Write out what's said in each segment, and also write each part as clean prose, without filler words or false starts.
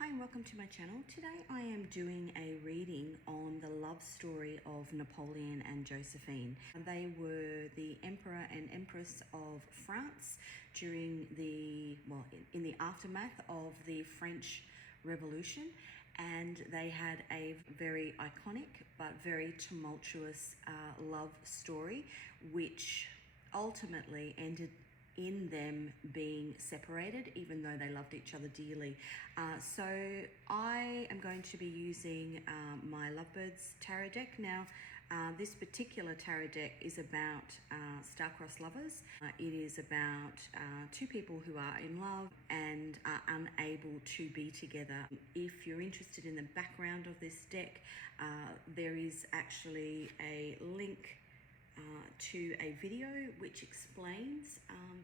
Hi and welcome to my channel. Today I am doing a reading on the love story of Napoleon and Joséphine. They were the Emperor and Empress of France during in the aftermath of the French Revolution, and they had a very iconic but very tumultuous love story which ultimately ended in them being separated, even though they loved each other dearly. So I am going to be using my Lovebirds tarot deck. Now, this particular tarot deck is about star-crossed lovers. It is about two people who are in love and are unable to be together. If you're interested in the background of this deck, there is actually a link to a video which explains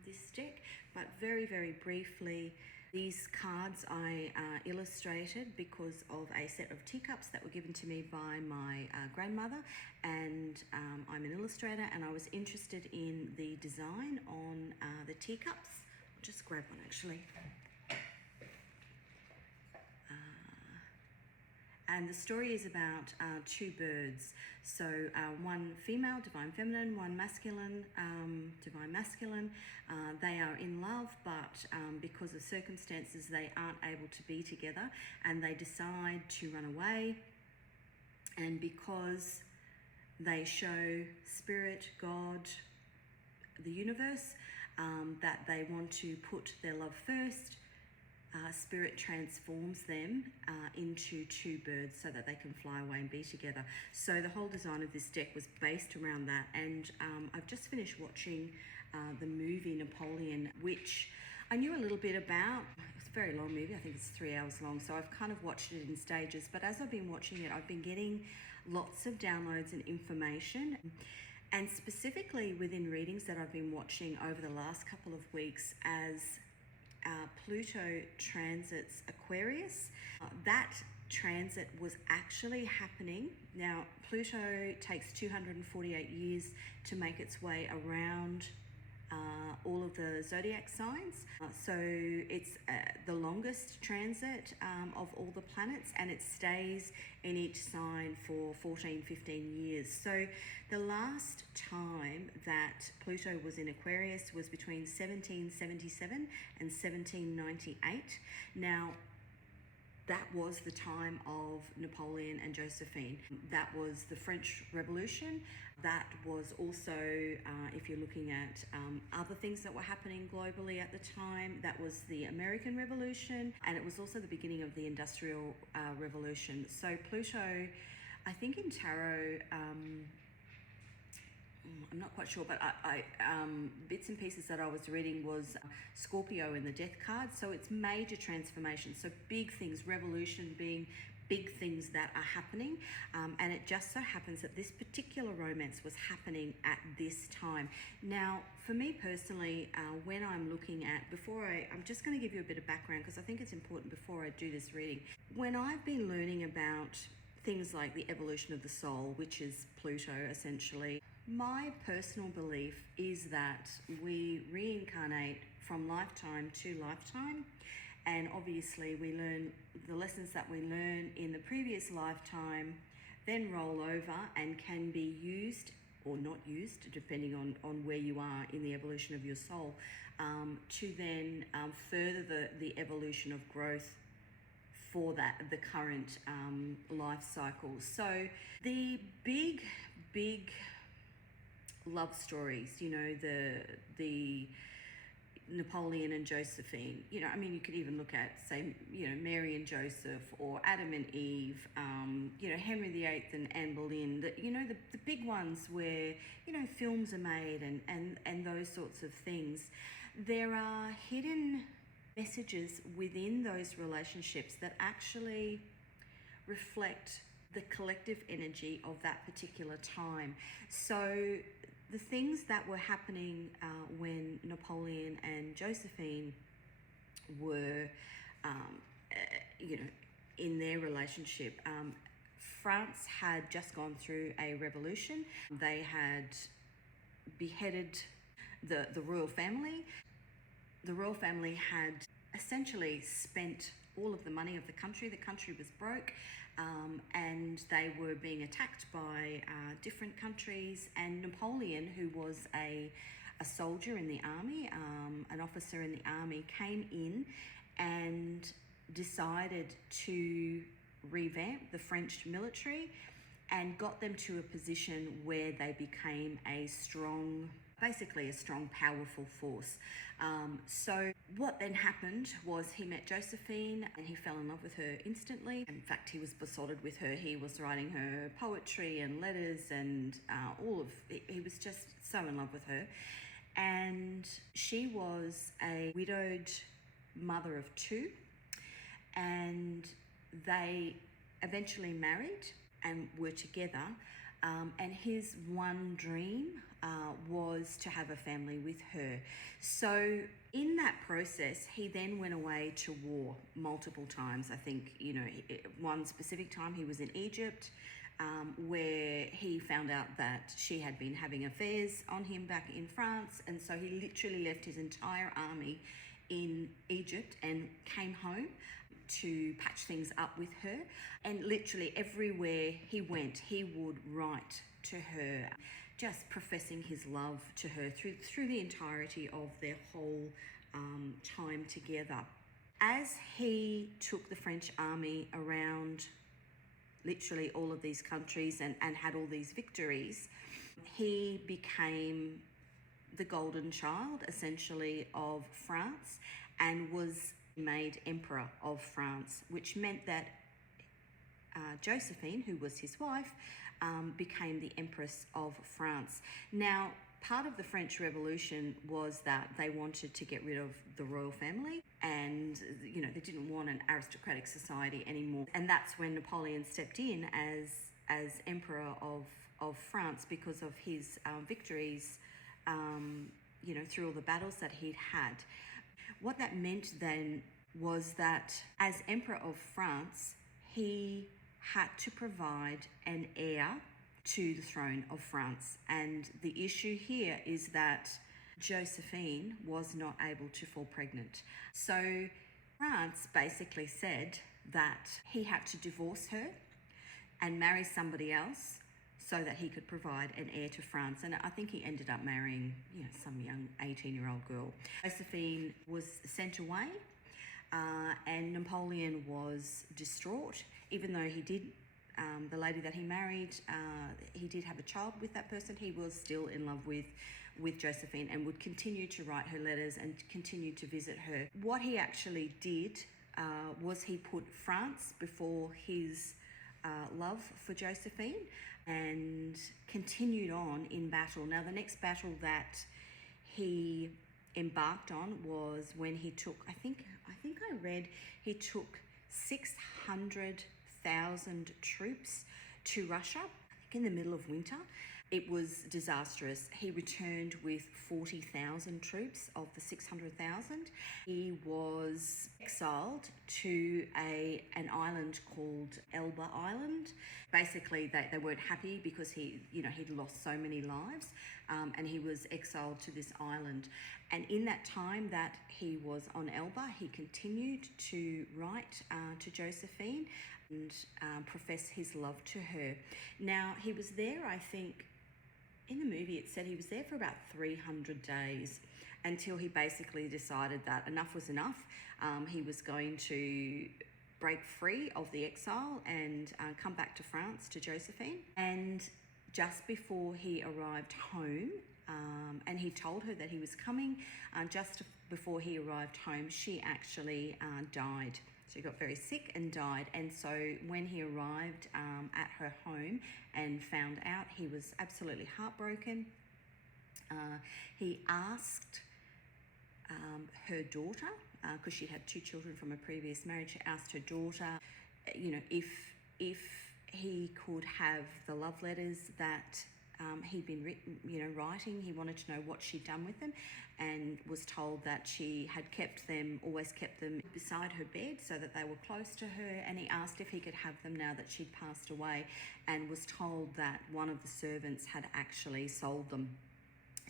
this deck, but very briefly, these cards I illustrated because of a set of teacups that were given to me by my grandmother, and I'm an illustrator and I was interested in the design on the teacups. I'll just grab one actually. And the story is about two birds. So one female, divine feminine, one masculine, divine masculine. They are in love, but because of circumstances, they aren't able to be together and they decide to run away. And because they show spirit, God, the universe, that they want to put their love first, spirit transforms them into two birds so that they can fly away and be together. So the whole design of this deck was based around that, and I've just finished watching the movie Napoleon, which I knew a little bit about. It's a very long movie, I think it's 3 hours long, so I've kind of watched it in stages, but as I've been watching it, I've been getting lots of downloads and information. And specifically within readings that I've been watching over the last couple of weeks, as Pluto transits Aquarius. That transit was actually happening. Now, Pluto takes 248 years to make its way around all of the zodiac signs. So it's the longest transit of all the planets, and it stays in each sign for 15 years. So the last time that Pluto was in Aquarius was between 1777 and 1798. Now, that was the time of Napoleon and Joséphine. That was the French Revolution. That was also, if you're looking at other things that were happening globally at the time, that was the American Revolution, and it was also the beginning of the Industrial Revolution. So Pluto, I think in tarot, I'm not quite sure, but I bits and pieces that I was reading was Scorpio in the death card. So it's major transformation. So big things, revolution being big things that are happening. And it just so happens that this particular romance was happening at this time. Now, for me personally, when I'm looking at, I'm just going to give you a bit of background because I think it's important before I do this reading. When I've been learning about things like the evolution of the soul, which is Pluto essentially, my personal belief is that we reincarnate from lifetime to lifetime, and obviously we learn the lessons that we learn in the previous lifetime, then roll over and can be used or not used, depending on where you are in the evolution of your soul, to then further the evolution of growth for the current life cycle. So the big love stories, you know, the Napoleon and Joséphine, you know, I mean, you could even look at, say, you know, Mary and Joseph, or Adam and Eve, you know, Henry VIII and Anne Boleyn, you know, the big ones where, you know, films are made and those sorts of things. There are hidden messages within those relationships that actually reflect the collective energy of that particular time. So the things that were happening when Napoleon and Joséphine were, you know, in their relationship, France had just gone through a revolution. They had beheaded the royal family. The royal family had essentially spent all of the money of the country. The country was broke, and they were being attacked by different countries. And Napoleon, who was a soldier in the army, an officer in the army, came in and decided to revamp the French military and got them to a position where they became a strong, basically a strong, powerful force. So what then happened was he met Josephine and he fell in love with her instantly. In fact, he was besotted with her. He was writing her poetry and letters and he was just so in love with her. And she was a widowed mother of two, and they eventually married and were together. And his one dream was to have a family with her. So in that process, he then went away to war multiple times. I think, one specific time he was in Egypt, where he found out that she had been having affairs on him back in France. And so he literally left his entire army in Egypt and came home to patch things up with her. And literally everywhere he went, he would write to her, just professing his love to her through the entirety of their whole time together. As he took the French army around literally all of these countries and had all these victories, he became the golden child, essentially, of France, and was made Emperor of France, which meant that Josephine, who was his wife, became the Empress of France. Now, part of the French Revolution was that they wanted to get rid of the royal family, and they didn't want an aristocratic society anymore. And that's when Napoleon stepped in as Emperor of France, because of his victories, through all the battles that he'd had. What that meant then was that as Emperor of France, he had to provide an heir to the throne of France. And the issue here is that Josephine was not able to fall pregnant. So France basically said that he had to divorce her and marry somebody else so that he could provide an heir to France. And I think he ended up marrying, some young 18-year-old girl. Josephine was sent away, and Napoleon was distraught, even though he did, the lady that he married, he did have a child with that person. He was still in love with Josephine and would continue to write her letters and continue to visit her. What he actually did was he put France before his love for Josephine and continued on in battle. Now, the next battle that he embarked on was when he took, I think I read he took 600,000 troops to Russia, I think in the middle of winter. It was disastrous. He returned with 40,000 troops of the 600,000. He was exiled to an island called Elba Island. Basically, they weren't happy because he'd lost so many lives, and he was exiled to this island. And in that time that he was on Elba, he continued to write to Josephine and profess his love to her. Now, he was there, I think, in the movie it said he was there for about 300 days until he basically decided that enough was enough. He was going to break free of the exile and come back to France to Josephine. And just before he arrived home, and he told her that he was coming, just before he arrived home, she actually died. She got very sick and died. And so when he arrived at her home and found out, he was absolutely heartbroken. He asked her daughter, because she had two children from a previous marriage, she asked her daughter, if he could have the love letters that he'd been writing. He wanted to know what she'd done with them, and was told that she had always kept them beside her bed so that they were close to her. And he asked if he could have them now that she'd passed away, and was told that one of the servants had actually sold them.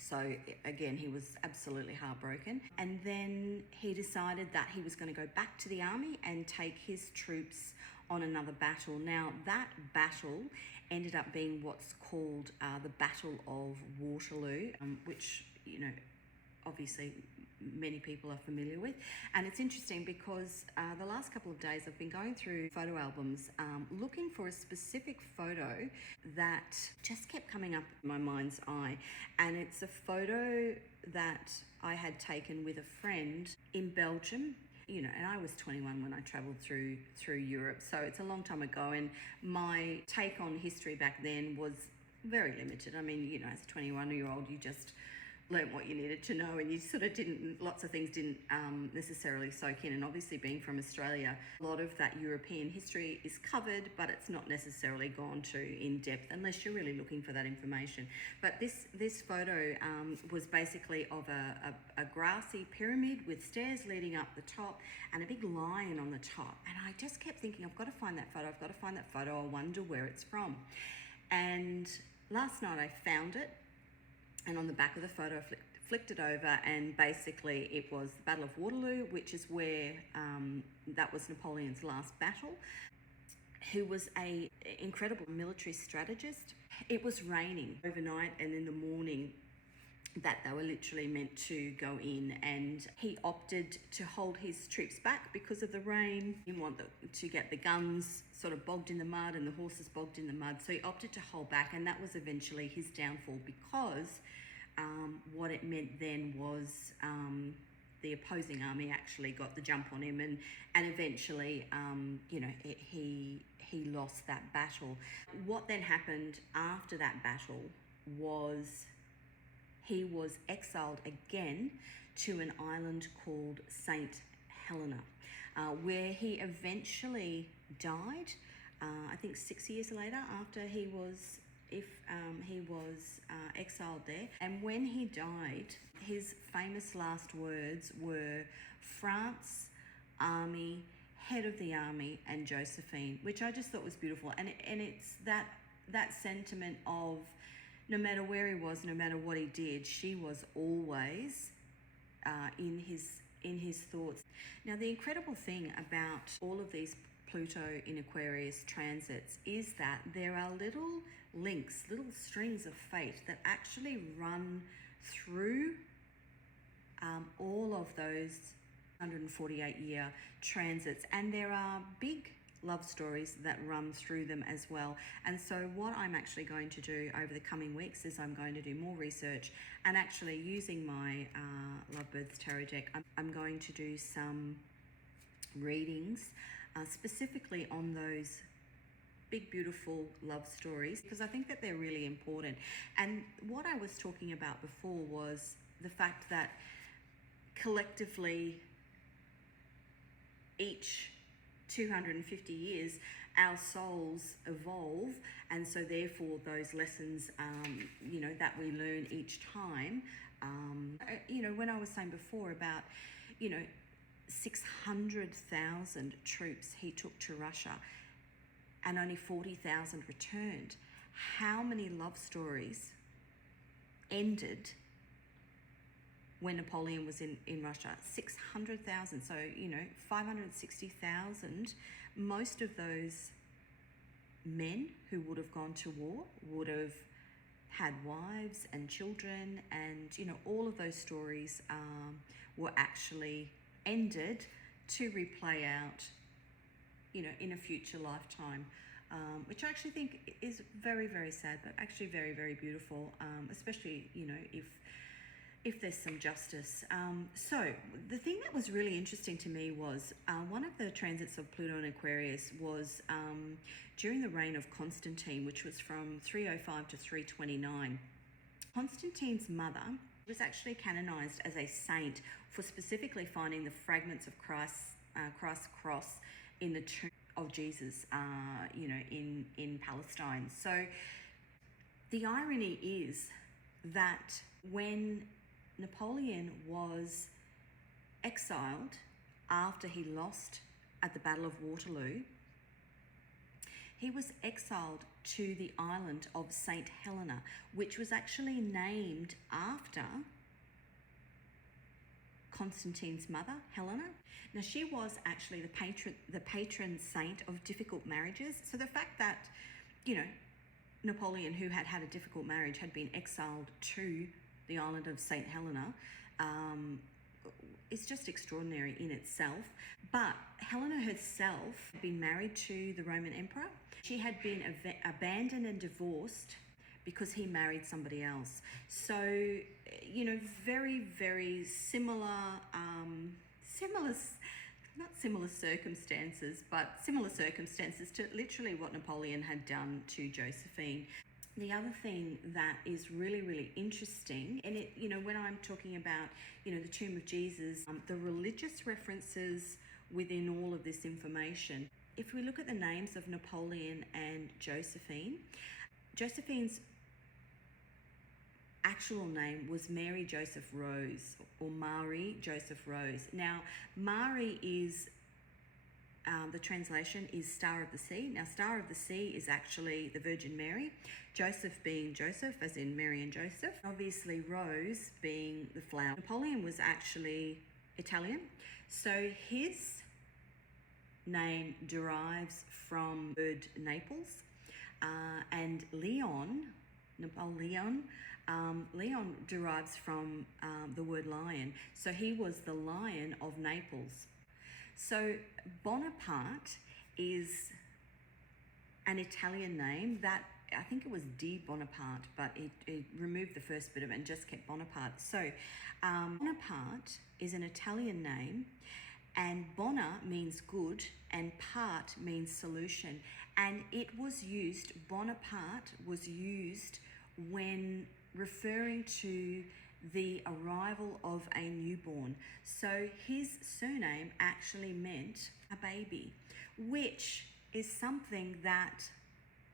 So again, he was absolutely heartbroken. And then he decided that he was going to go back to the army and take his troops on another battle. Now, that battle ended up being what's called the Battle of Waterloo, which, you know, obviously many people are familiar with. And it's interesting because the last couple of days I've been going through photo albums looking for a specific photo that just kept coming up in my mind's eye. And it's a photo that I had taken with a friend in Belgium. You know, and I was 21 when I travelled through Europe, so it's a long time ago, and my take on history back then was very limited. I mean, you know, as a 21-year-old, you just learnt what you needed to know, and you sort of didn't, lots of things didn't necessarily soak in. And obviously being from Australia, a lot of that European history is covered, but it's not necessarily gone to in depth unless you're really looking for that information. But this photo was basically of a grassy pyramid with stairs leading up the top and a big lion on the top. And I just kept thinking, I've got to find that photo, I've got to find that photo, I wonder where it's from. And last night I found it, and on the back of the photo, I flicked it over, and basically it was the Battle of Waterloo, which is where that was Napoleon's last battle, who was an incredible military strategist. It was raining overnight, and in the morning that they were literally meant to go in, and he opted to hold his troops back because of the rain. He didn't want to get the guns sort of bogged in the mud and the horses bogged in the mud, so he opted to hold back, and that was eventually his downfall, because what it meant then was the opposing army actually got the jump on him, and eventually you know, he lost that battle. What then happened after that battle was he was exiled again to an island called St. Helena, where he eventually died, I think 6 years later after he was exiled there. And when he died, his famous last words were France, Army, Head of the Army, and Joséphine, which I just thought was beautiful. And it's that sentiment of, no matter where he was, no matter what he did, she was always in his thoughts. Now, the incredible thing about all of these Pluto in Aquarius transits is that there are little links, little strings of fate that actually run through all of those 148-year transits, and there are big love stories that run through them as well. And so what I'm actually going to do over the coming weeks is I'm going to do more research, and actually using my Lovebirds Tarot deck, I'm going to do some readings specifically on those big beautiful love stories, because I think that they're really important. And what I was talking about before was the fact that collectively each 250 years our souls evolve, and so therefore those lessons you know, that we learn each time, you know, when I was saying before about, you know, 600,000 troops he took to Russia and only 40,000 returned. How many love stories ended when Napoleon was in Russia? 600,000. So, you know, 560,000. Most of those men who would have gone to war would have had wives and children, and, you know, all of those stories were actually ended to replay out, you know, in a future lifetime, which I actually think is very, very sad, but actually very, very beautiful, especially, you know, if there's some justice. So the thing that was really interesting to me was one of the transits of Pluto in Aquarius was during the reign of Constantine, which was from 305 to 329. Constantine's mother was actually canonized as a saint for specifically finding the fragments of Christ's cross in the tomb of Jesus, you know, in Palestine. So the irony is that when Napoleon was exiled after he lost at the Battle of Waterloo, he was exiled to the island of St. Helena, which was actually named after Constantine's mother, Helena. Now, she was actually the patron saint of difficult marriages. So the fact that, you know, Napoleon, who had had a difficult marriage, had been exiled to the island of St. Helena, is just extraordinary in itself. But Helena herself had been married to the Roman emperor. She had been abandoned and divorced because he married somebody else. So, you know, very, very similar, not similar circumstances, but similar circumstances to literally what Napoleon had done to Josephine. The other thing that is really, really interesting, and it, you know, when I'm talking about, you know, the tomb of Jesus, the religious references within all of this information, if we look at the names of Napoleon and Josephine, Josephine's actual name was Mary Joseph Rose, or Marie Joseph Rose. Now, Marie is, the translation is Star of the Sea. Now, Star of the Sea is actually the Virgin Mary, Joseph being Joseph, as in Mary and Joseph, obviously Rose being the flower. Napoleon was actually Italian, so his name derives from the word Naples, and Leon derives from the word lion. So he was the Lion of Naples. So Bonaparte is an Italian name that, I think it was Di Bonaparte, but it removed the first bit of it and just kept Bonaparte. So Bonaparte is an Italian name, and bona means good and part means solution. And it was used, Bonaparte was used when referring to the arrival of a newborn. So his surname actually meant a baby, which is something that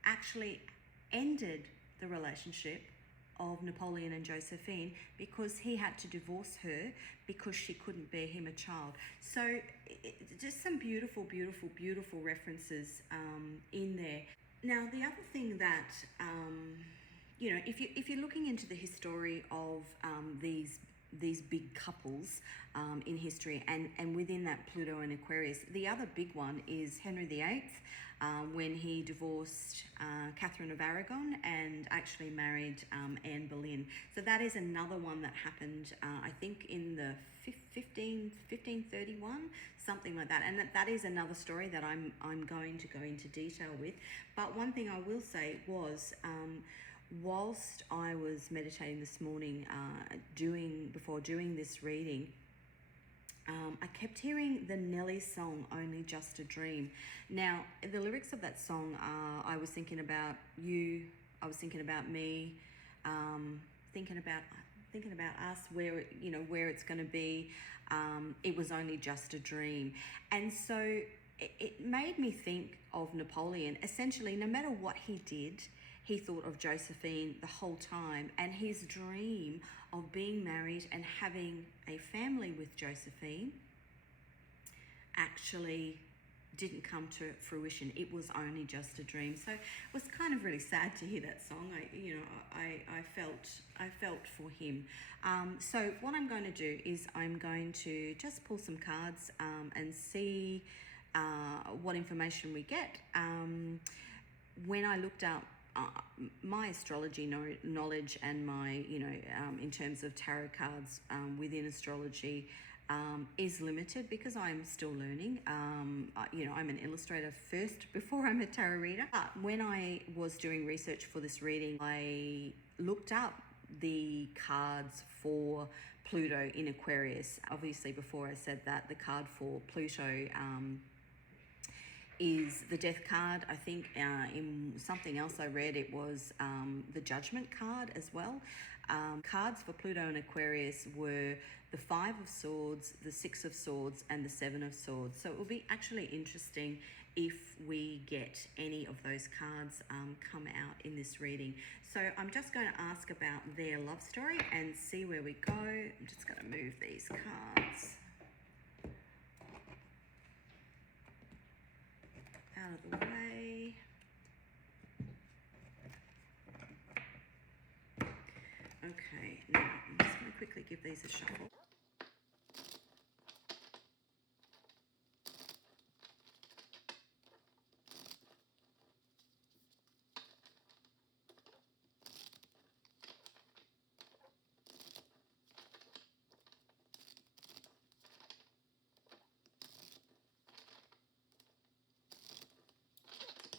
actually ended the relationship of Napoleon and Joséphine, because he had to divorce her because she couldn't bear him a child. So just some beautiful, beautiful, beautiful references in there. Now, the other thing that, you know, if you're looking into the history of these big couples in history, and within that Pluto and Aquarius, the other big one is Henry VIII, when he divorced Catherine of Aragon and actually married Anne Boleyn. So that is another one that happened, I think, in the 1531, something like that. And that is another story that I'm going to go into detail with. But one thing I will say was, whilst I was meditating this morning, before doing this reading, I kept hearing the Nelly song, Only Just a Dream. Now, the lyrics of that song are, I was thinking about you, I was thinking about me, thinking about us, where, you know, where it's going to be. It was only just a dream. And so it made me think of Napoleon. Essentially, no matter what he did, he thought of Josephine the whole time, and his dream of being married and having a family with Josephine actually didn't come to fruition. It was only just a dream. So it was kind of really sad to hear that song. I felt for him. So what I'm going to do is I'm going to just pull some cards and see what information we get. When I looked up my astrology knowledge and my, in terms of tarot cards within astrology, is limited because I'm still learning. I'm an illustrator first before I'm a tarot reader. But when I was doing research for this reading, I looked up the cards for Pluto in Aquarius. Obviously, before I said that, the card for Pluto is the Death card. I think in something else I read, it was the Judgment card as well. Cards for Pluto and Aquarius were the Five of Swords, the Six of Swords, and the Seven of Swords. So it will be actually interesting if we get any of those cards come out in this reading. So I'm just going to ask about their love story and see where we go. I'm just going to move these cards out of the way. give these a shuffle.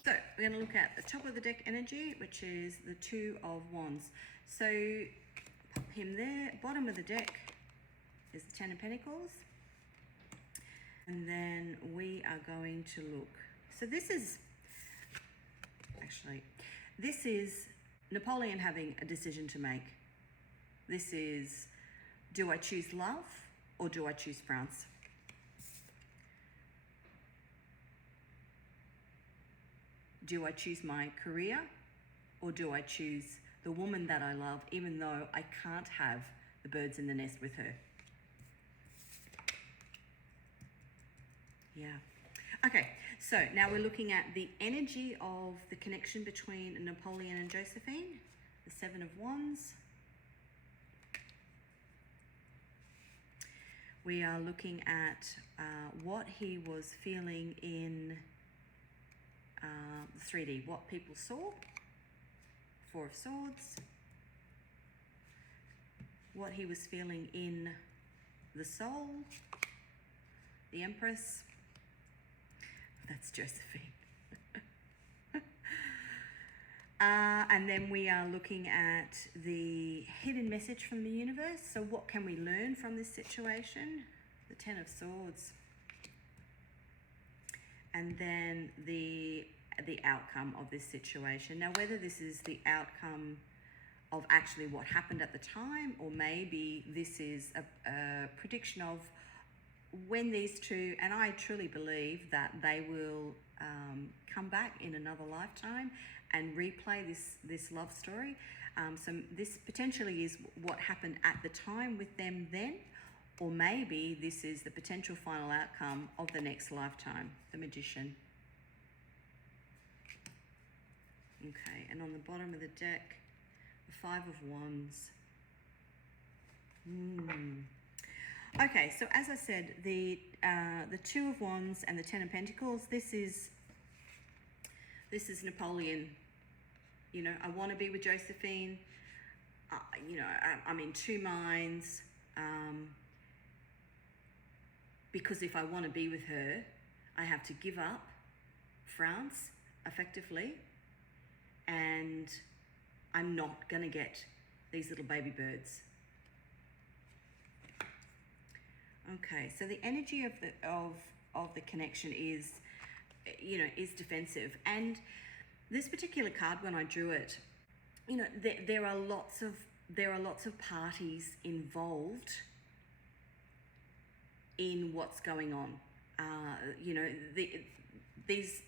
So we're going to look at the top of the deck energy, which is the Two of Wands. So pop him there. Bottom of the deck is the Ten of Pentacles. And then we are going to look. So this is Napoleon having a decision to make. This is, do I choose love or do I choose France? Do I choose my career or do I choose the woman that I love, even though I can't have the birds in the nest with her? Yeah. Okay, so now we're looking at the energy of the connection between Napoleon and Joséphine, the Seven of Wands. We are looking at what he was feeling in the 3D, what people saw, Four of Swords, what he was feeling in the soul, the Empress, that's Joséphine. And then we are looking at the hidden message from the universe. So what can we learn from this situation? The Ten of Swords. And then the outcome of this situation. Now, whether this is the outcome of actually what happened at the time, or maybe this is a prediction of when these two, and I truly believe that they will come back in another lifetime and replay this love story. So this potentially is what happened at the time with them then, or maybe this is the potential final outcome of the next lifetime, the Magician. Okay, and on the bottom of the deck, the Five of Wands. Okay, so as I said, the Two of Wands and the Ten of Pentacles, this is Napoleon. You know, I want to be with Joséphine. You know, I'm in two minds. Because if I want to be with her, I have to give up France, effectively, and I'm not going to get these little baby birds. Okay, so the energy of the connection is, you know, is defensive. And this particular card, when I drew it, you know, there are lots of parties involved in what's going on. You know, these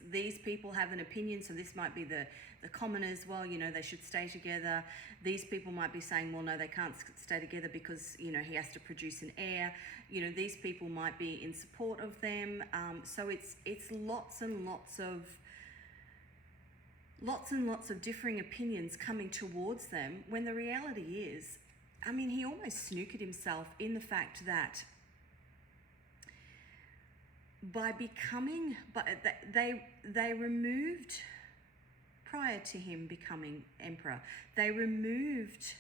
people have an opinion, so this might be the commoners. Well, you know, they should stay together. These people might be saying, well, no, they can't stay together because, you know, he has to produce an heir. You know, these people might be in support of them. So it's lots and lots of differing opinions coming towards them, when the reality is, I mean, he almost snookered himself in the fact that they removed, prior to him becoming emperor, they removed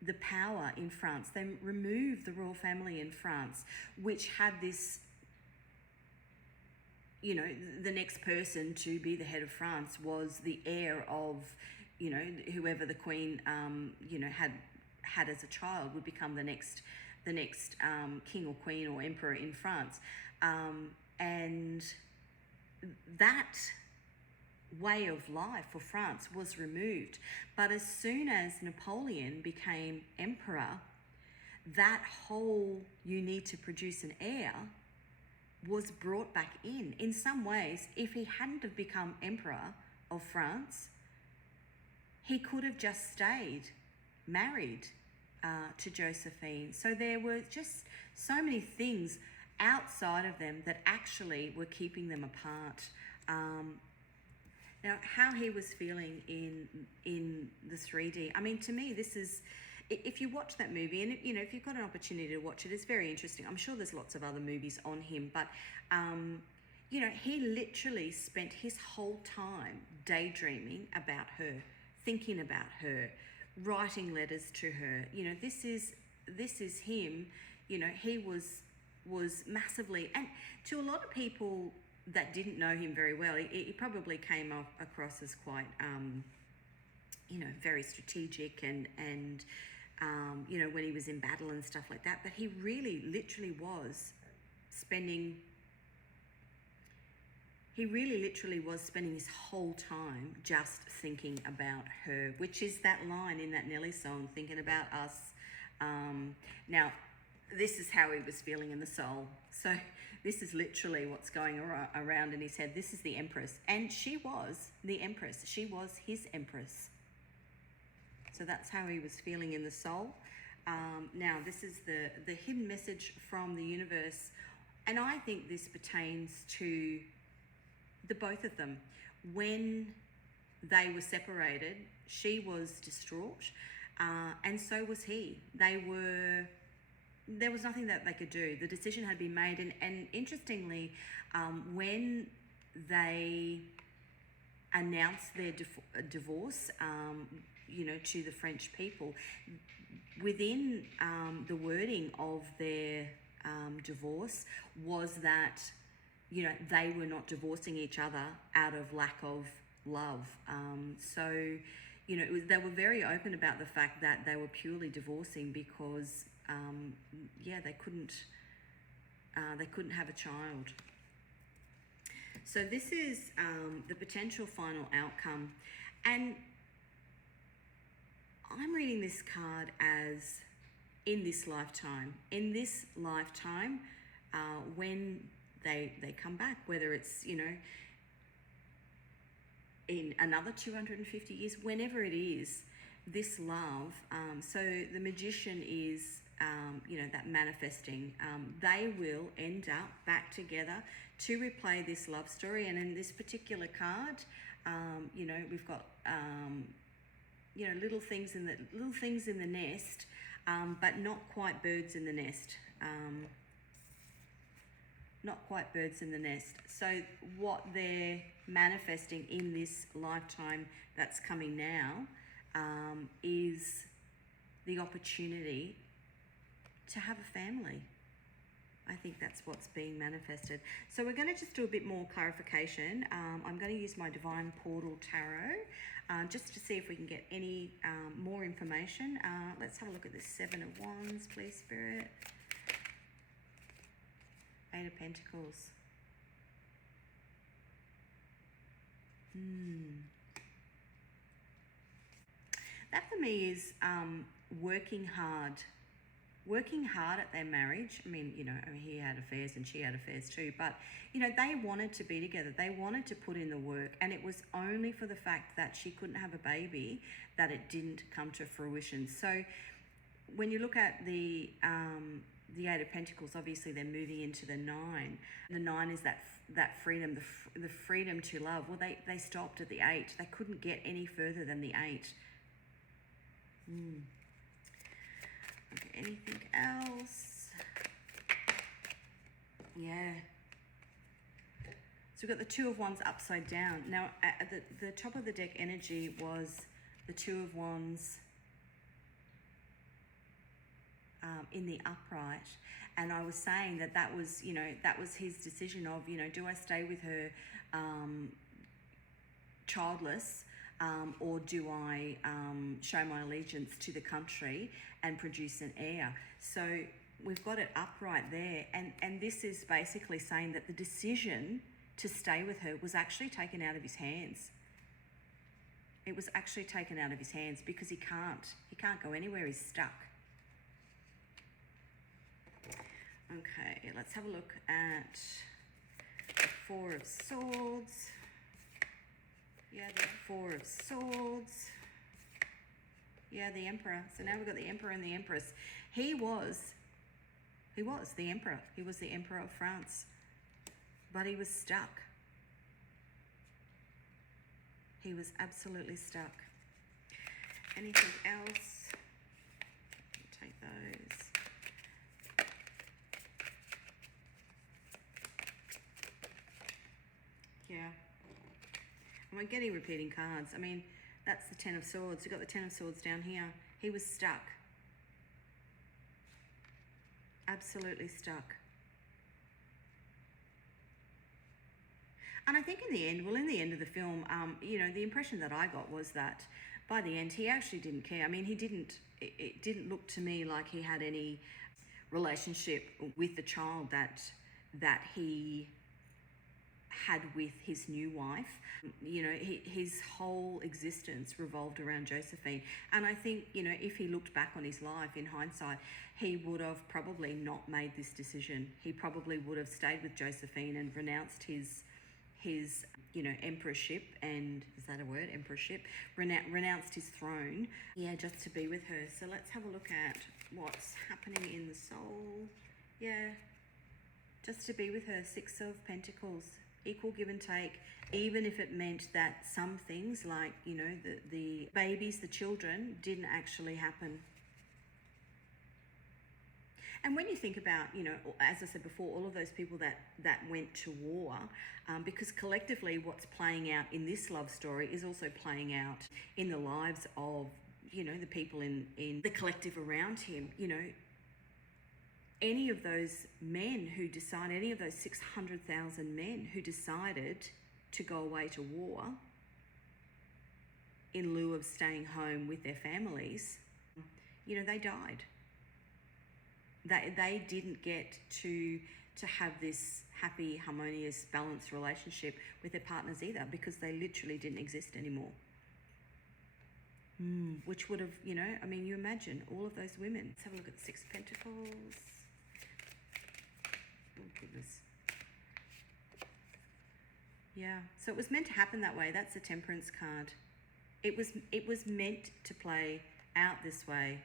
the power in France. They removed the royal family in France, which had this, you know, the next person to be the head of France was the heir of, you know, whoever the queen, you know, had as a child would become the next king or queen or emperor in France. And that way of life for France was removed. But as soon as Napoleon became emperor, that whole, you need to produce an heir, was brought back in. In some ways, if he hadn't have become emperor of France, he could have just stayed married to Joséphine. So there were just so many things outside of them that actually were keeping them apart. Now, how he was feeling in the 3D, I mean, to me, this is, if you watch that movie, and you know, if you've got an opportunity to watch it, it's very interesting. I'm sure there's lots of other movies on him, but you know, he literally spent his whole time daydreaming about her, thinking about her, writing letters to her. You know, this is him. You know, he was massively, and to a lot of people that didn't know him very well, he probably came across as quite you know, very strategic and you know, when he was in battle and stuff like that. But he really literally was spending his whole time just thinking about her, which is that line in that Nelly song, thinking about us. Now, this is how he was feeling in the soul. So this is literally what's going around in his head. This is the Empress, and she was the Empress. She was his Empress. So that's how he was feeling in the soul. Now, this is the hidden message from the universe, and I think this pertains to the both of them. When they were separated, she was distraught, and so was he. There was nothing that they could do. The decision had been made, and interestingly, when they announced their divorce, you know, to the French people, within the wording of their divorce was that, you know, they were not divorcing each other out of lack of love. So, you know, they were very open about the fact that they were purely divorcing because, yeah, they couldn't have a child. So this is the potential final outcome, and I'm reading this card as in this lifetime. In this lifetime, when they come back, whether it's, you know, in another 250 years, whenever it is, this love. So the Magician is, you know, that manifesting. They will end up back together to replay this love story. And in this particular card, you know, we've got, you know, little things in the nest, but not quite birds in the nest. Not quite birds in the nest. So what they're manifesting in this lifetime that's coming now is the opportunity to have a family. I think that's what's being manifested. So we're going to just do a bit more clarification. I'm going to use my Divine Portal Tarot just to see if we can get any more information. Let's have a look at this 7 of Wands, please, Spirit. 8 of Pentacles. That for me is working hard at their marriage. I mean, you know, he had affairs and she had affairs too, but, you know, they wanted to be together. They wanted to put in the work, and it was only for the fact that she couldn't have a baby that it didn't come to fruition. So when you look at the 8 of Pentacles, obviously they're moving into the 9. The 9 is that freedom, the freedom to love. Well, they stopped at the 8. They couldn't get any further than the 8. Okay, anything else? Yeah. So we've got the 2 of Wands upside down. Now, at the top of the deck energy was the 2 of Wands in the upright, and I was saying that was, you know, that was his decision of, you know, do I stay with her childless, or do I show my allegiance to the country and produce an heir? So we've got it upright there, and this is basically saying that the decision to stay with her was actually taken out of his hands. It was actually taken out of his hands because he can't go anywhere. He's stuck. Okay, let's have a look at the 4 of Swords. Yeah, the 4 of Swords. Yeah, the Emperor. So now we've got the Emperor and the Empress. He was the Emperor. He was the Emperor of France. But he was stuck. He was absolutely stuck. Anything else? those. Yeah. And we're getting repeating cards. I mean, that's the Ten of Swords. We've got the Ten of Swords down here. He was stuck. Absolutely stuck. And I think in the end, well, in the end of the film, you know, the impression that I got was that by the end, he actually didn't care. I mean, it didn't look to me like he had any relationship with the child that he had with his new wife. You know, his whole existence revolved around Joséphine. And I think, you know, if he looked back on his life in hindsight, he would have probably not made this decision. He probably would have stayed with Joséphine and renounced his you know, emperorship, and is that a word, emperorship, renounced his throne, yeah, just to be with her. So let's have a look at what's happening in the soul. Yeah, just to be with her. Six of Pentacles, equal give and take, even if it meant that some things like, you know, the babies, the children, didn't actually happen. And when you think about, you know, as I said before, all of those people that went to war, because collectively what's playing out in this love story is also playing out in the lives of, you know, the people in the collective around him. You know, any of those men who decide, any of those 600,000 men who decided to go away to war in lieu of staying home with their families, you know, they died. They didn't get to have this happy, harmonious, balanced relationship with their partners either, because they literally didn't exist anymore. Which would have, you know, I mean, you imagine all of those women. Let's have a look at the Six of Pentacles. Oh, goodness. Yeah, so it was meant to happen that way. That's the Temperance card. It was meant to play out this way,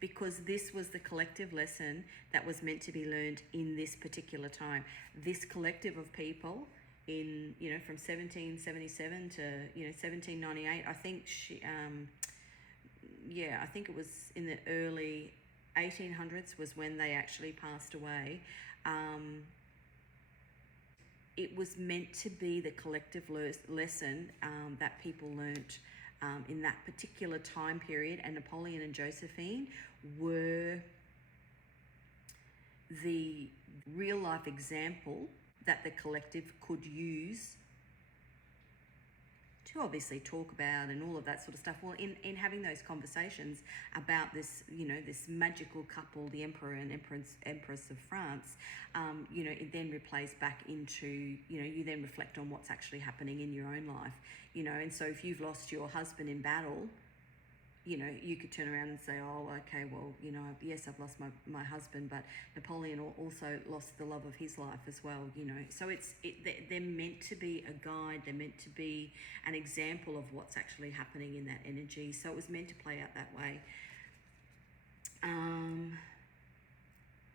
because this was the collective lesson that was meant to be learned in this particular time. This collective of people in, you know, from 1777 to, you know, 1798, I think I think it was in the early 1800s was when they actually passed away. It was meant to be the collective lesson that people learnt in that particular time period, and Napoleon and Joséphine were the real life example that the collective could use to obviously talk about and all of that sort of stuff. Well, in having those conversations about this, you know, this magical couple, the Emperor and Empress of France, you know, it then replays back into, you know, you then reflect on what's actually happening in your own life, you know. And so if you've lost your husband in battle, you know, you could turn around and say, oh, okay, well, you know, yes, I've lost my husband, but Napoleon also lost the love of his life as well, you know. So they're meant to be a guide. They're meant to be an example of what's actually happening in that energy. So it was meant to play out that way.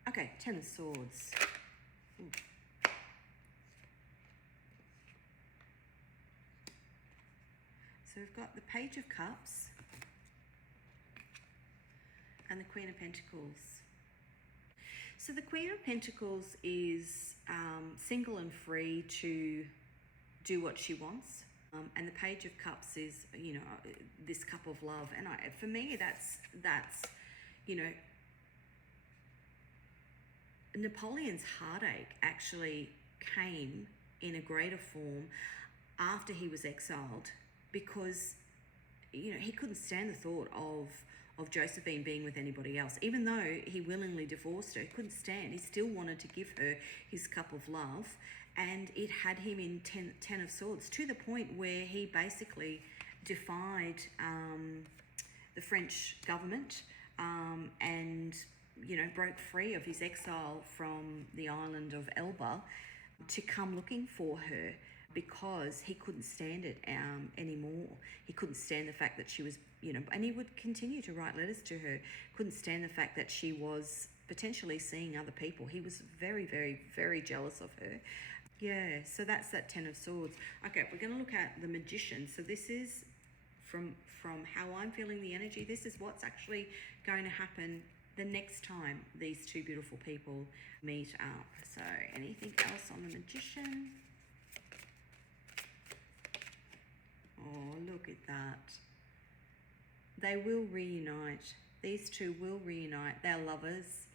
Okay, Ten of Swords. Ooh. So we've got the Page of Cups and the Queen of Pentacles. So the Queen of Pentacles is single and free to do what she wants. And the Page of Cups is, you know, this cup of love. And for me, that's, you know, Napoleon's heartache actually came in a greater form after he was exiled, because, you know, he couldn't stand the thought of Joséphine being with anybody else. Even though he willingly divorced her, he couldn't stand. He still wanted to give her his cup of love, and it had him in Ten of Swords, to the point where he basically defied the French government and, you know, broke free of his exile from the island of Elba to come looking for her, because he couldn't stand it anymore. He couldn't stand the fact that she was, you know, and he would continue to write letters to her, couldn't stand the fact that she was potentially seeing other people. He was very, very, very jealous of her. Yeah, so that's that Ten of Swords. Okay, we're going to look at the Magician. So this is from how I'm feeling the energy, this is what's actually going to happen the next time these two beautiful people meet up. So anything else on the Magician? Oh, look at that. They will reunite. These two will reunite. They're lovers.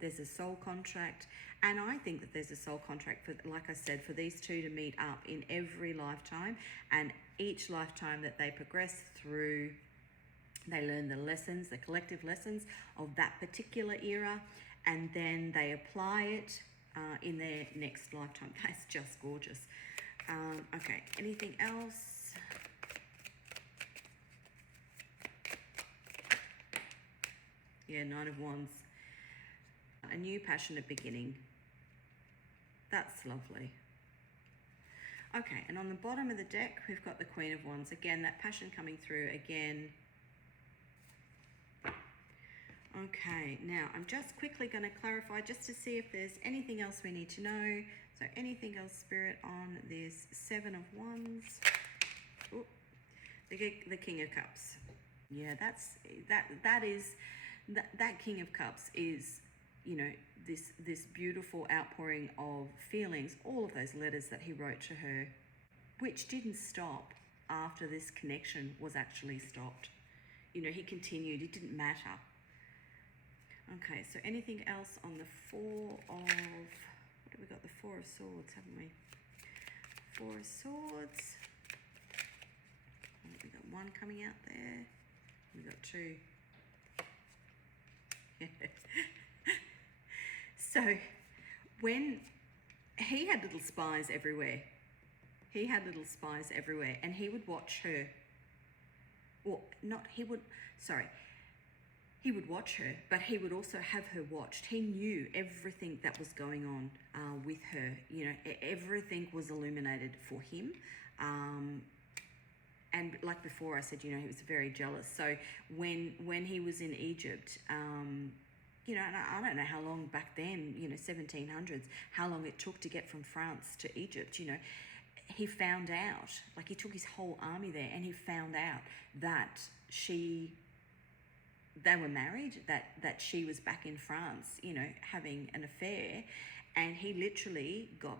There's a soul contract. And I think that there's a soul contract, for, like I said, for these two to meet up in every lifetime. And each lifetime that they progress through, they learn the lessons, the collective lessons of that particular era. And then they apply it in their next lifetime. That's just gorgeous. Okay, anything else? Yeah, Knight of Wands. A new passionate beginning. That's lovely. Okay, and on the bottom of the deck, we've got the Queen of Wands. Again, that passion coming through again. Okay, now I'm just quickly going to clarify just to see if there's anything else we need to know. So anything else, Spirit, on this Seven of Wands? Ooh, the King of Cups. Yeah, that King of Cups is, you know, this beautiful outpouring of feelings, all of those letters that he wrote to her, which didn't stop after this connection was actually stopped. You know, he continued, it didn't matter. Okay, so anything else on the Four of, what have we got? The Four of Swords, haven't we? Four of Swords. We got one coming out there. We got two. So when he had little spies everywhere, and he would watch her, or not, he would watch her, but he would also have her watched. He knew everything that was going on with her. You know, everything was illuminated for him. And like before I said, you know, he was very jealous. So when he was in Egypt, you know, and I don't know how long back then, you know, 1700s, how long it took to get from France to Egypt, you know, he found out, like he took his whole army there, and he found out that they were married, that she was back in France, you know, having an affair, and he literally got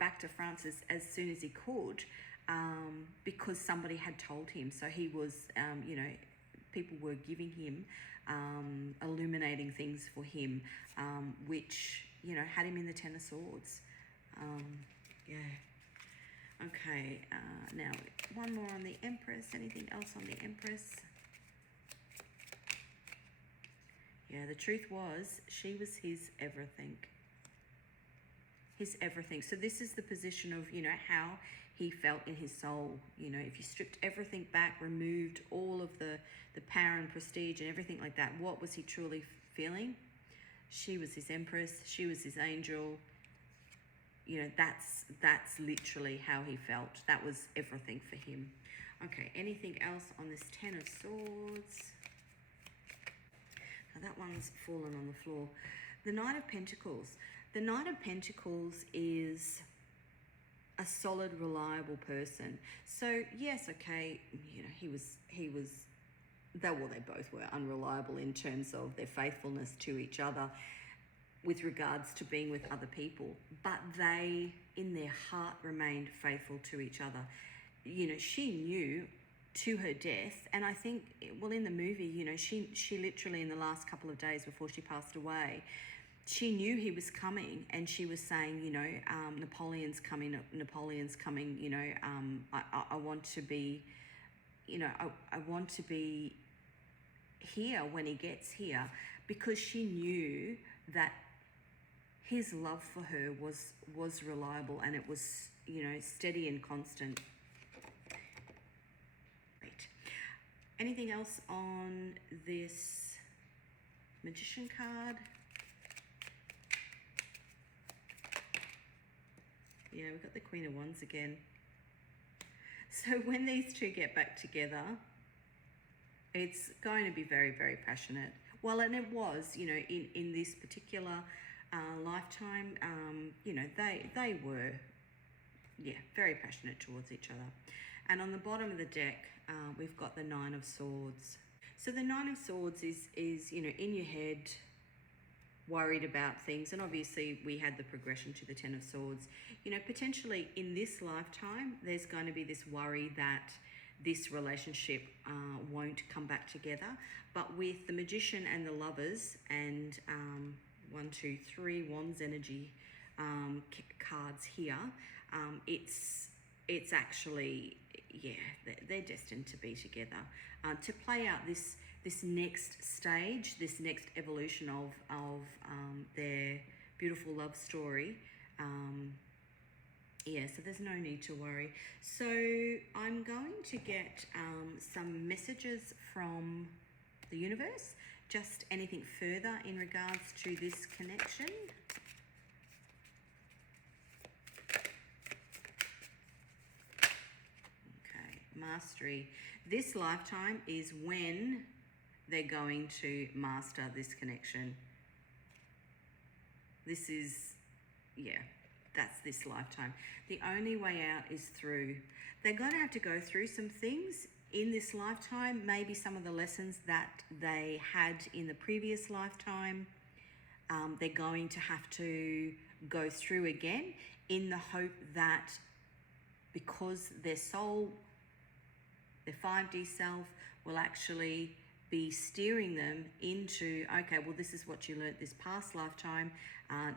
back to France as soon as he could, because somebody had told him. So he was, you know, people were giving him, illuminating things for him, which, you know, had him in the Ten of Swords. Yeah. Okay, now one more on the Empress. Anything else on the Empress? Yeah, the truth was, she was his everything. His everything. So this is the position of, you know, how he felt in his soul. You know, if you stripped everything back, removed all of the power and prestige and everything like that, what was he truly feeling? She was his Empress. She was his angel. You know, that's literally how he felt. That was everything for him. Okay, anything else on this Ten of Swords? Now that one's fallen on the floor. The Knight of Pentacles. The Knight of Pentacles is a solid, reliable person. So yes, okay, you know, he was they both were unreliable in terms of their faithfulness to each other with regards to being with other people, but they in their heart remained faithful to each other. You know, she knew to her death, and I think, well, in the movie, you know, she literally in the last couple of days before she passed away, she knew he was coming, and she was saying, you know, Napoleon's coming, you know, I want to be, you know, I want to be here when he gets here, because she knew that his love for her was reliable, and it was, you know, steady and constant. Great. Anything else on this Magician card? Yeah, we've got the Queen of Wands again. So when these two get back together, it's going to be very, very passionate. Well, and it was, you know, in this particular lifetime, you know, they were, yeah, very passionate towards each other. And on the bottom of the deck, we've got the Nine of Swords. So the Nine of Swords is you know, in your head, worried about things. And obviously we had the progression to the Ten of Swords. You know, potentially in this lifetime, there's going to be this worry that this relationship won't come back together. But with the Magician and the Lovers and 1, 2, 3 Wands energy cards here, it's actually, yeah, they're destined to be together, to play out this next stage, this next evolution of their beautiful love story. Yeah, so there's no need to worry. So I'm going to get some messages from the universe, just anything further in regards to this connection. Okay, Mastery. This lifetime is when they're going to master this connection. This is, yeah, that's this lifetime. The only way out is through. They're going to have to go through some things in this lifetime, maybe some of the lessons that they had in the previous lifetime. They're going to have to go through again in the hope that because their soul, their 5D self, will actually be steering them into, okay, well, this is what you learnt this past lifetime.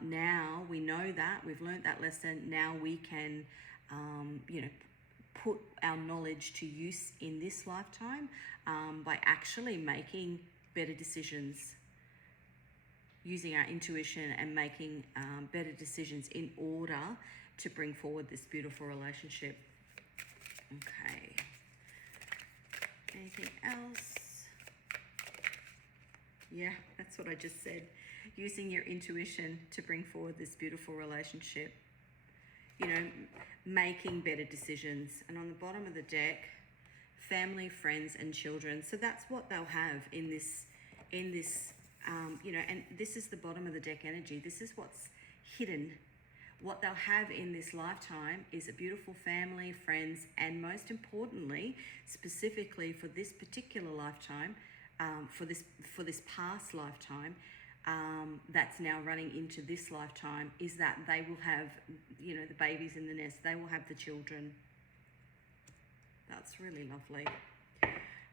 Now we know that, we've learnt that lesson. Now we can, you know, put our knowledge to use in this lifetime by actually making better decisions, using our intuition and making better decisions in order to bring forward this beautiful relationship. Okay. Anything else? Yeah, that's what I just said. Using your intuition to bring forward this beautiful relationship. You know, making better decisions. And on the bottom of the deck, family, friends, and children. So that's what they'll have in this, you know, and this is the bottom of the deck energy. This is what's hidden. What they'll have in this lifetime is a beautiful family, friends, and most importantly, specifically for this particular lifetime, for this past lifetime, that's now running into this lifetime, is that they will have, you know, the babies in the nest. They will have the children. That's really lovely.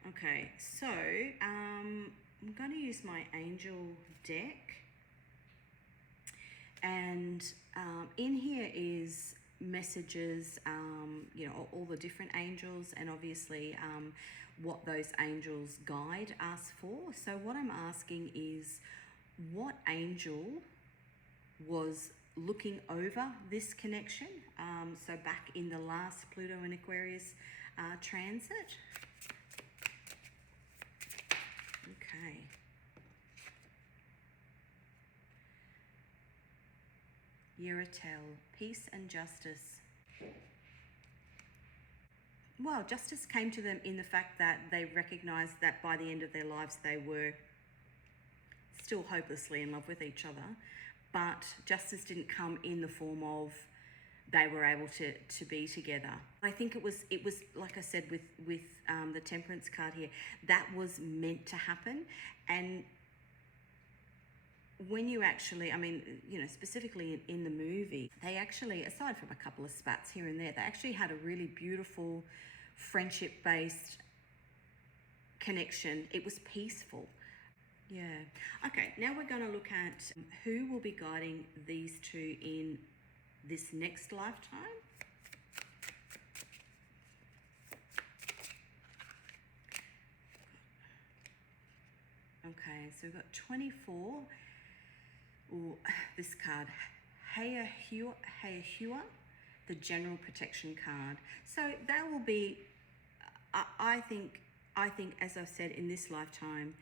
Okay, so I'm going to use my angel deck. And in here is messages, you know, all the different angels, and obviously what those angels guide us for. So what I'm asking is, what angel was looking over this connection? So back in the last Pluto in Aquarius transit. Okay. Yeratel, peace and justice. Well, justice came to them in the fact that they recognized that by the end of their lives they were still hopelessly in love with each other, but justice didn't come in the form of they were able to be together. I think it was like I said with the Temperance card here, that was meant to happen. And when you actually, I mean, you know, specifically in the movie, they actually, aside from a couple of spats here and there, they actually had a really beautiful friendship-based connection. It was peaceful. Yeah. Okay, now we're going to look at who will be guiding these two in this next lifetime. Okay, so we've got 24. Ooh, this card, Heihua, the General Protection card. So that will be, I think, as I've said, in this lifetime,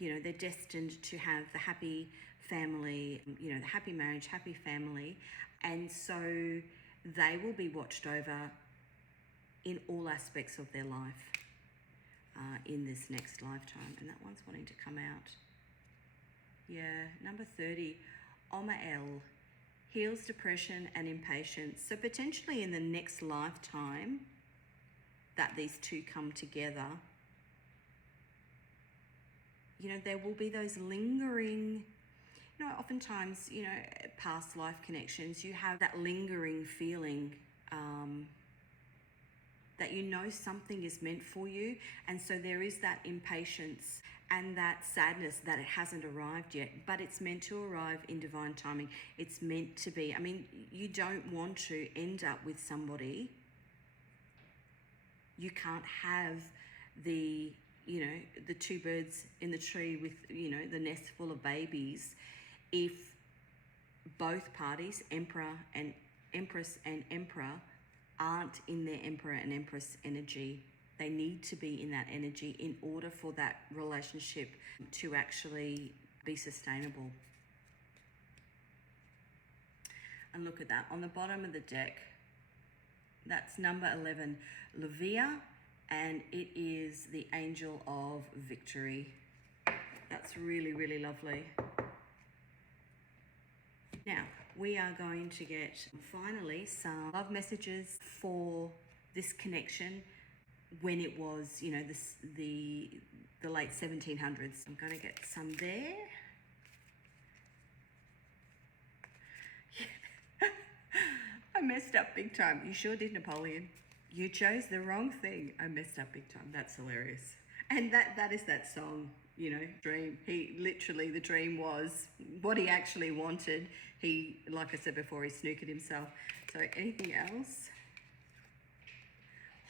you know, they're destined to have the happy family, you know, the happy marriage, happy family. And so they will be watched over in all aspects of their life in this next lifetime. And that one's wanting to come out. Yeah, number 30, Omael, heals depression and impatience. So potentially in the next lifetime, that these two come together, you know, there will be those lingering, you know, oftentimes, you know, past life connections, you have that lingering feeling that you know something is meant for you. And so there is that impatience and that sadness that it hasn't arrived yet, but it's meant to arrive in divine timing. It's meant to be. I mean, you don't want to end up with somebody. You can't have the, you know, the two birds in the tree with, you know, the nest full of babies if both parties, Empress and Emperor, aren't in their Emperor and Empress energy. They need to be in that energy in order for that relationship to actually be sustainable. And look at that, on the bottom of the deck, that's number 11, Levia, and it is the Angel of Victory. That's really, really lovely. Now, we are going to get finally some love messages for this connection when it was, you know, the late 1700s. I'm going to get some there. I messed up big time. You sure did, Napoleon. You chose the wrong thing. I messed up big time. That's hilarious. And that is that song, you know, dream. He literally, the dream was what he actually wanted. He, like I said before, he snookered himself. So anything else?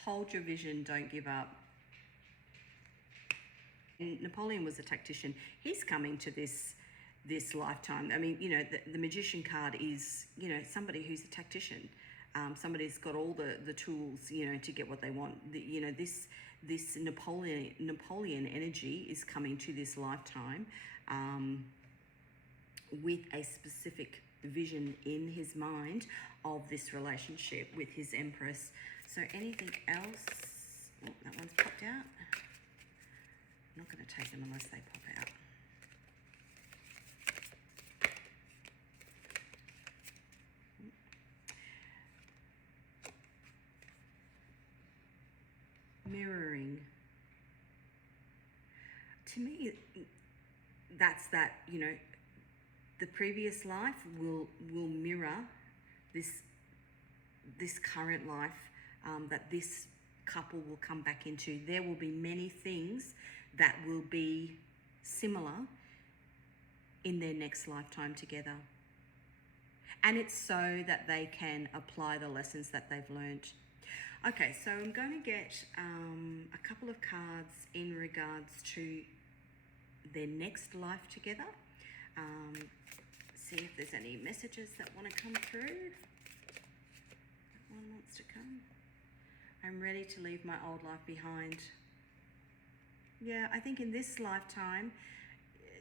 Hold your vision, don't give up. And Napoleon was a tactician. He's coming to this lifetime. I mean, you know, the Magician card is, you know, somebody who's a tactician. Somebody's got all the tools, you know, to get what they want. You know, this Napoleon energy is coming to this lifetime with a specific vision in his mind of this relationship with his Empress. So anything else? Oh, that one's popped out. I'm not going to take them unless they pop out. Mirroring. To me, that's that, you know, the previous life will mirror this current life that this couple will come back into. There will be many things that will be similar in their next lifetime together. And it's so that they can apply the lessons that they've learned. Okay, so I'm going to get a couple of cards in regards to their next life together. See if there's any messages that want to come through. That one wants to come. I'm ready to leave my old life behind. Yeah, I think in this lifetime,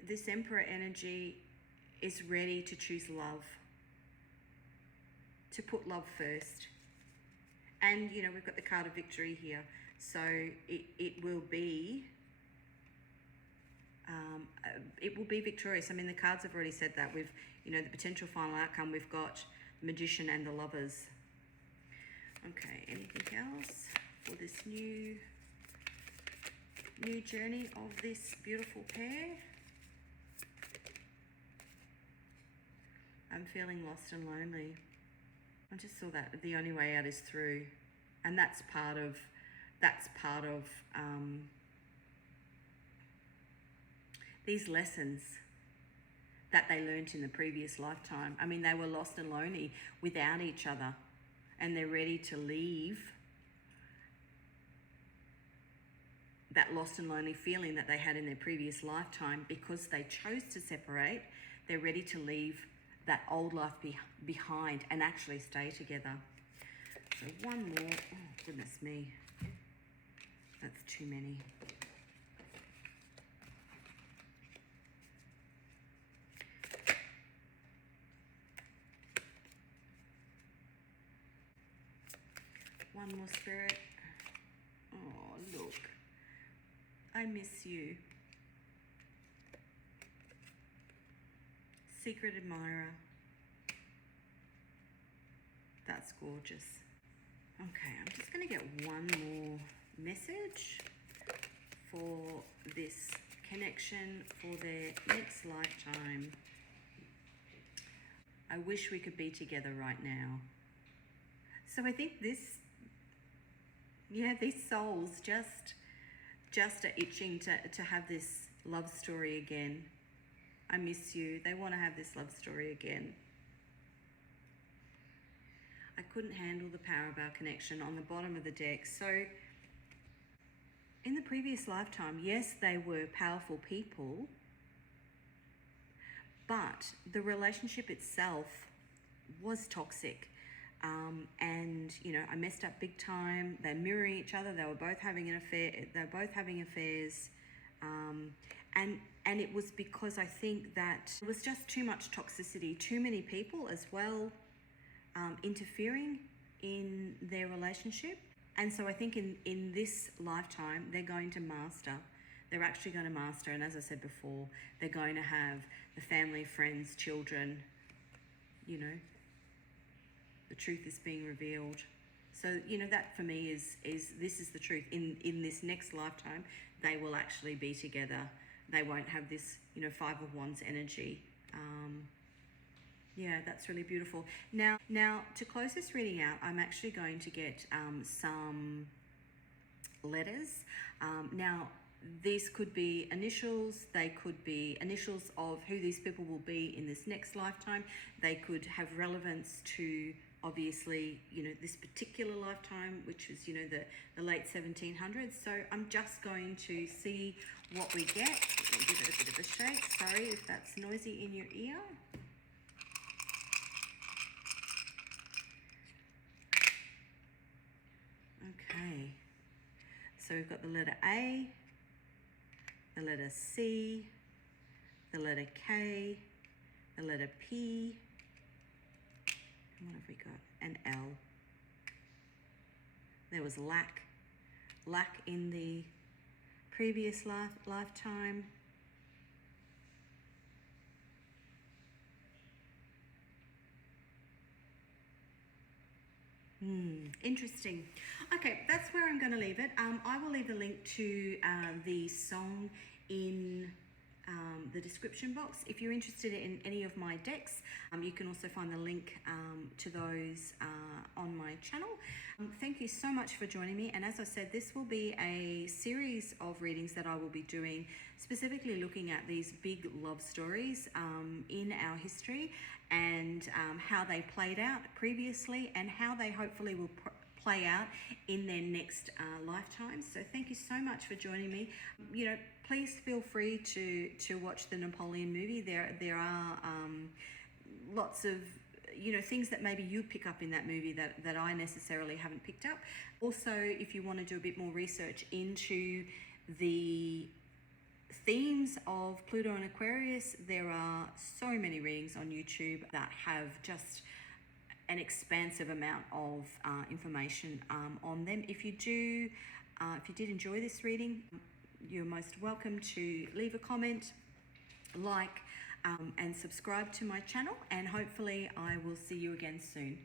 this Emperor energy is ready to choose love, to put love first. And, you know, we've got the card of victory here. So it will be victorious. I mean, the cards have already said that. We've, you know, the potential final outcome, we've got the Magician and the Lovers. Okay, anything else for this new journey of this beautiful pair? I'm feeling lost and lonely. I just saw that the only way out is through, and that's part of these lessons that they learnt in the previous lifetime. I mean, they were lost and lonely without each other, and they're ready to leave that lost and lonely feeling that they had in their previous lifetime because they chose to separate. They're ready to leave that old life behind and actually stay together. So one more. Oh, goodness me. That's too many. One more, Spirit. Oh, look. I miss you. Secret admirer. That's gorgeous. Okay, I'm just going to get one more message for this connection for their next lifetime. I wish we could be together right now. So I think these souls just are itching to have this love story again. I miss you. They want to have this love story again. I couldn't handle the power of our connection on the bottom of the deck. So in the previous lifetime, yes, they were powerful people, but the relationship itself was toxic. And you know, I messed up big time. They're mirroring each other. They were both having an affair. They're both having affairs. And it was because I think that it was just too much toxicity, too many people as well interfering in their relationship. And so I think in this lifetime, they're going to master. They're actually going to master. And as I said before, they're going to have the family, friends, children, you know, the truth is being revealed. So, you know, that for me is this is the truth. In this next lifetime, they will actually be together. They won't have this, you know, Five of Wands energy. Yeah, that's really beautiful. Now, to close this reading out, I'm actually going to get some letters. Now, these could be initials. They could be initials of who these people will be in this next lifetime. They could have relevance to, obviously, you know, this particular lifetime, which is, you know, the late 1700s. So I'm just going to see what we get. I'll give it a bit of a shake. Sorry if that's noisy in your ear. Okay, so we've got the letter A, the letter C, the letter K, the letter P, and what have we got? An L. There was lack in the previous lifetime. Interesting. Okay, that's where I'm going to leave it. I will leave the link to the song in the description box. If you're interested in any of my decks, you can also find the link to those on my channel. Thank you so much for joining me. And as I said, this will be a series of readings that I will be doing, specifically looking at these big love stories in our history and how they played out previously and how they hopefully will play out in their next lifetime. So thank you so much for joining me. You know, please feel free to watch the Napoleon movie. There are lots of, you know, things that maybe you pick up in that movie that I necessarily haven't picked up. Also, if you want to do a bit more research into the themes of Pluto and Aquarius, there are so many readings on YouTube that have just an expansive amount of information on them. If you did enjoy this reading, you're most welcome to leave a comment, like, and subscribe to my channel, and hopefully I will see you again soon.